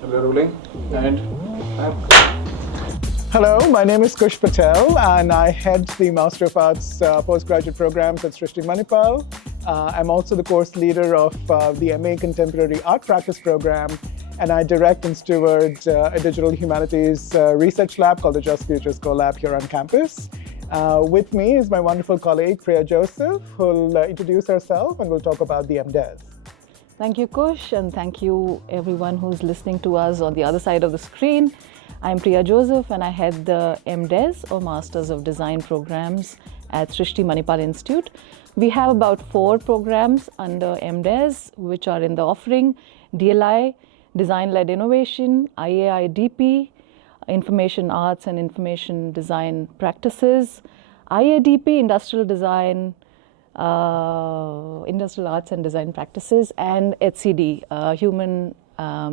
Hello, rolling. And Hello, my name is Kush Patel, and I head the Master of Arts postgraduate programs at Srishti Manipal. I'm also the course leader of the MA Contemporary Art Practice program, and I direct and steward a digital humanities research lab called the Just Futures Co-Lab here on campus. With me is my wonderful colleague, Priya Joseph, who'll introduce herself and we'll talk about the MDes. Thank you, Kush, and thank you everyone who's listening to us on the other side of the screen. I'm Priya Joseph, and I head the MDes, or Masters of Design programs at Srishti Manipal Institute. We have about 4 programs under MDes, which are in the offering: DLI, Design-Led Innovation; IAI DP, Information Arts and Information Design Practices; IADP, Industrial Design, Industrial Arts and Design Practices; and HCD, Human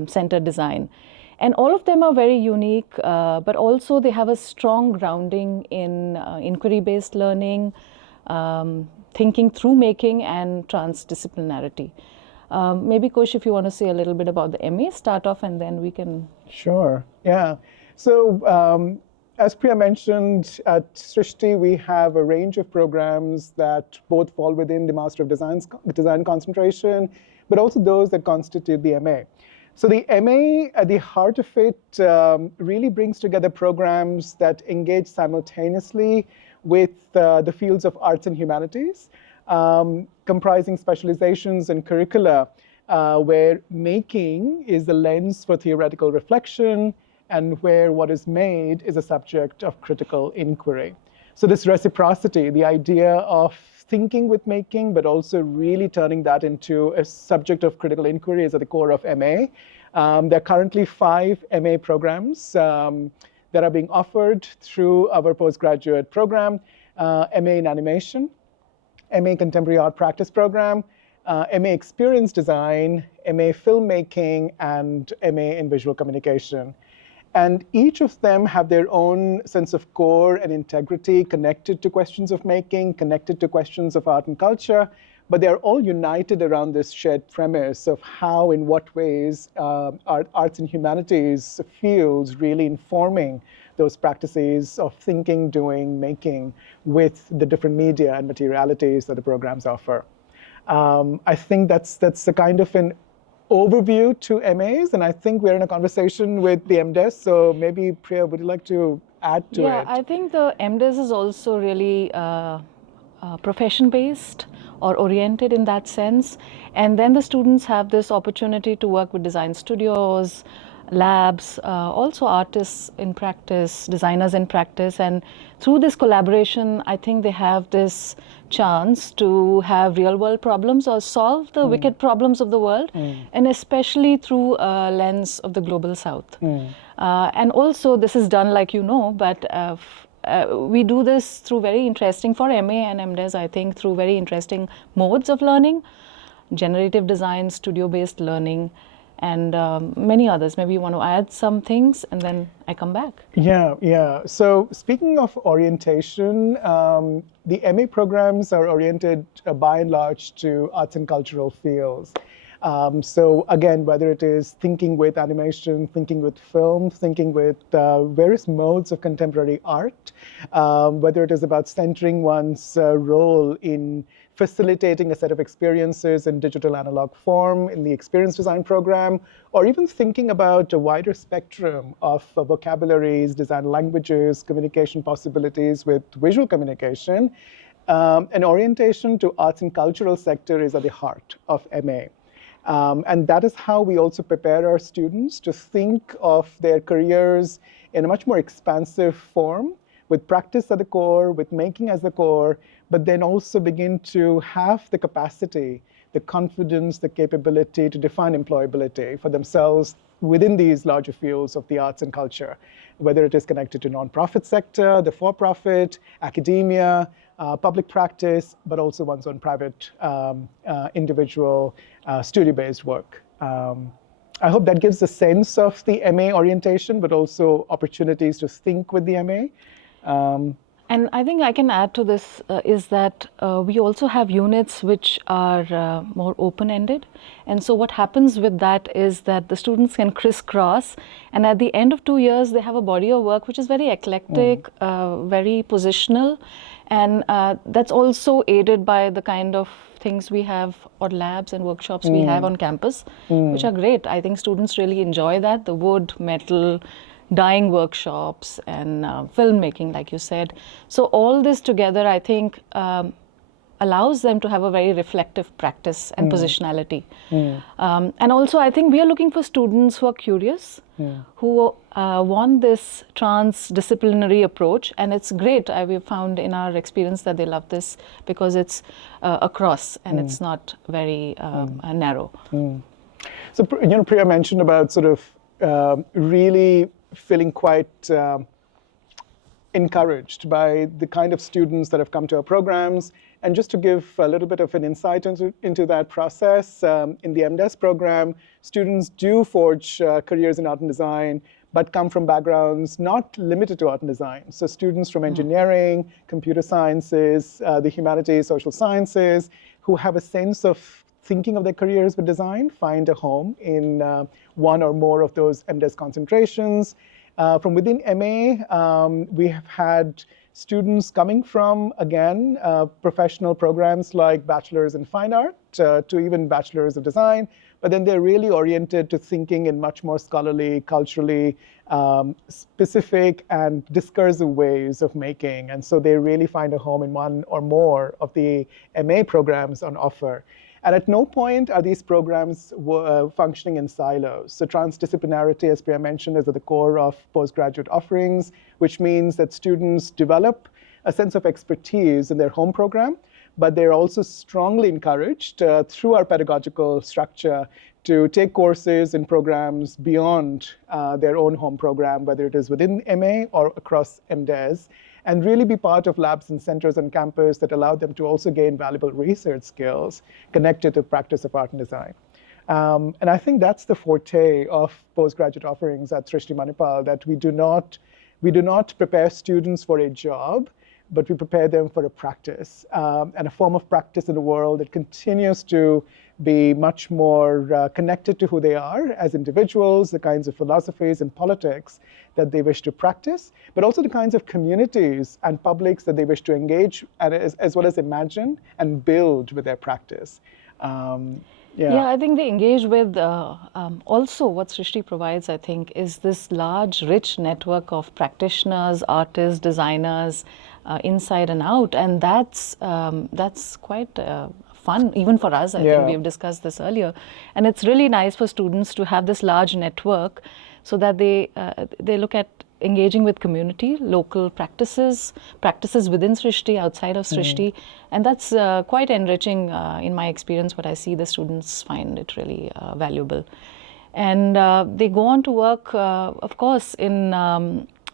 Centered Design. And all of them are very unique, but also they have a strong grounding in inquiry-based learning, thinking through making, and transdisciplinarity. Maybe, Kush, if you want to say a little bit about the MA, start off and then we can... Sure, yeah. So as Priya mentioned, at Srishti, we have a range of programs that both fall within the Master of Design concentration, but also those that constitute the MA. So the MA, at the heart of it, really brings together programs that engage simultaneously with the fields of arts and humanities, comprising specializations and curricula where making is the lens for theoretical reflection, and where what is made is a subject of critical inquiry. So this reciprocity, the idea of thinking with making, but also really turning that into a subject of critical inquiry, is at the core of MA. There are currently 5 MA programs that are being offered through our postgraduate program: MA in Animation, MA Contemporary Art Practice program, MA Experience Design, MA Filmmaking, and MA in Visual Communication. And each of them have their own sense of core and integrity, connected to questions of making, connected to questions of art and culture, but they're all united around this shared premise of how, in what ways, arts and humanities fields really informing those practices of thinking, doing, making with the different media and materialities that the programs offer. I think that's a kind of an overview to MAs, and I think we're in a conversation with the MDes, so maybe Priya, would you like to add to it? Yeah, I think the MDes is also really profession-based or oriented in that sense, and then the students have this opportunity to work with design studios, labs, also artists in practice, designers in practice, and through this collaboration, I think they have this chance to have real-world problems or solve the wicked problems of the world, and especially through a lens of the global south. And also, this is done, like you know, but we do this through very interesting, for MA and MDes, I think, through very interesting modes of learning: generative design, studio-based learning, and many others. Maybe you want to add some things and then I come back. Yeah. So speaking of orientation, the MA programs are oriented by and large to arts and cultural fields. So again, whether it is thinking with animation, thinking with film, thinking with various modes of contemporary art, whether it is about centering one's role in facilitating a set of experiences in digital analog form in the experience design program, or even thinking about a wider spectrum of vocabularies, design languages, communication possibilities with visual communication, an orientation to arts and cultural sector is at the heart of MA. And that is how we also prepare our students to think of their careers in a much more expansive form, with practice at the core, with making as the core, but then also begin to have the capacity, the confidence, the capability to define employability for themselves within these larger fields of the arts and culture, whether it is connected to nonprofit sector, the for-profit, academia, public practice, but also one's own private, individual, studio-based work. I hope that gives a sense of the MA orientation, but also opportunities to think with the MA. And I think I can add to this is that we also have units which are more open-ended. And so what happens with that is that the students can crisscross, and at the end of 2 years, they have a body of work which is very eclectic, very positional, and that's also aided by the kind of things we have, or labs and workshops we have on campus, which are great. I think students really enjoy that, the wood, metal, dyeing workshops and filmmaking, like you said. So all this together, I think, allows them to have a very reflective practice and positionality. And also, I think we are looking for students who are curious, who want this transdisciplinary approach. And it's great. We've found in our experience that they love this because it's across and it's not very narrow. So, Priya mentioned about sort of really feeling quite encouraged by the kind of students that have come to our programs. And just to give a little bit of an insight into that process, in the MDes program, students do forge careers in art and design, but come from backgrounds not limited to art and design. So students from engineering, computer sciences, the humanities, social sciences, who have a sense of thinking of their careers with design, find a home in one or more of those MDes concentrations. From within MA, we have had students coming from, again, professional programs like Bachelors in Fine Art to even Bachelors of Design, but then they're really oriented to thinking in much more scholarly, culturally specific and discursive ways of making. And so they really find a home in one or more of the MA programs on offer. And at no point are these programs functioning in silos. So transdisciplinarity, as Priya mentioned, is at the core of postgraduate offerings, which means that students develop a sense of expertise in their home program, but they're also strongly encouraged through our pedagogical structure to take courses in programs beyond their own home program, whether it is within MA or across MDes, and really be part of labs and centers on campus that allow them to also gain valuable research skills connected to practice of art and design. And I think that's the forte of postgraduate offerings at Srishti Manipal, that we do not prepare students for a job, but we prepare them for a practice and a form of practice in the world that continues to be much more connected to who they are as individuals, the kinds of philosophies and politics that they wish to practice, but also the kinds of communities and publics that they wish to engage as well as imagine and build with their practice. Yeah, I think they engage with also what Srishti provides, I think, is this large, rich network of practitioners, artists, designers, inside and out. And that's quite fun, even for us. I think we have discussed this earlier. And it's really nice for students to have this large network so that they look at engaging with community, local practices within Srishti, outside of Srishti. And that's quite enriching in my experience. What I see the students find it really valuable. And they go on to work, of course, in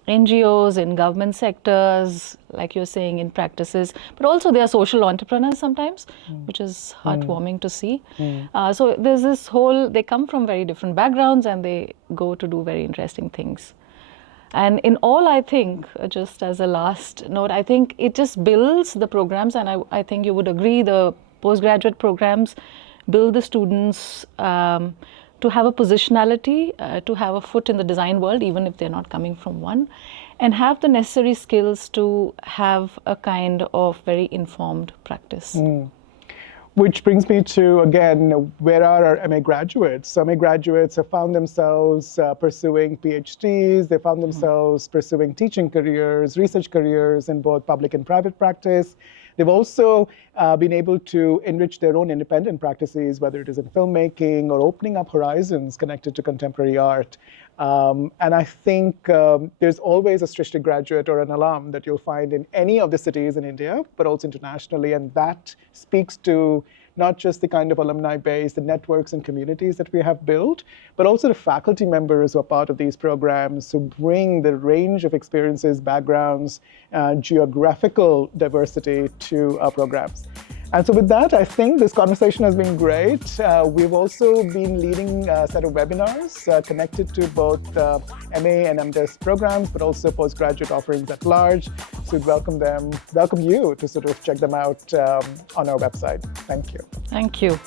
NGOs, in government sectors, like you're saying, in practices, but also they are social entrepreneurs sometimes, which is heartwarming to see. So there's this whole, they come from very different backgrounds and they go to do very interesting things. And in all, I think, just as a last note, I think it just builds the programs, and I think you would agree, the postgraduate programs build the students to have a positionality, to have a foot in the design world, even if they're not coming from one, and have the necessary skills to have a kind of very informed practice. Which brings me to, again, where are our MA graduates? So MA graduates have found themselves pursuing PhDs, they found themselves pursuing teaching careers, research careers in both public and private practice. They've also been able to enrich their own independent practices, whether it is in filmmaking or opening up horizons connected to contemporary art. And I think there's always a Srishti graduate or an alum that you'll find in any of the cities in India, but also internationally. And that speaks to not just the kind of alumni base, the networks and communities that we have built, but also the faculty members who are part of these programs who bring the range of experiences, backgrounds, geographical diversity to our programs. And so with that, I think this conversation has been great. We've also been leading a set of webinars connected to both MA and MDes programs, but also postgraduate offerings at large. So we'd welcome you to sort of check them out on our website. Thank you. Thank you.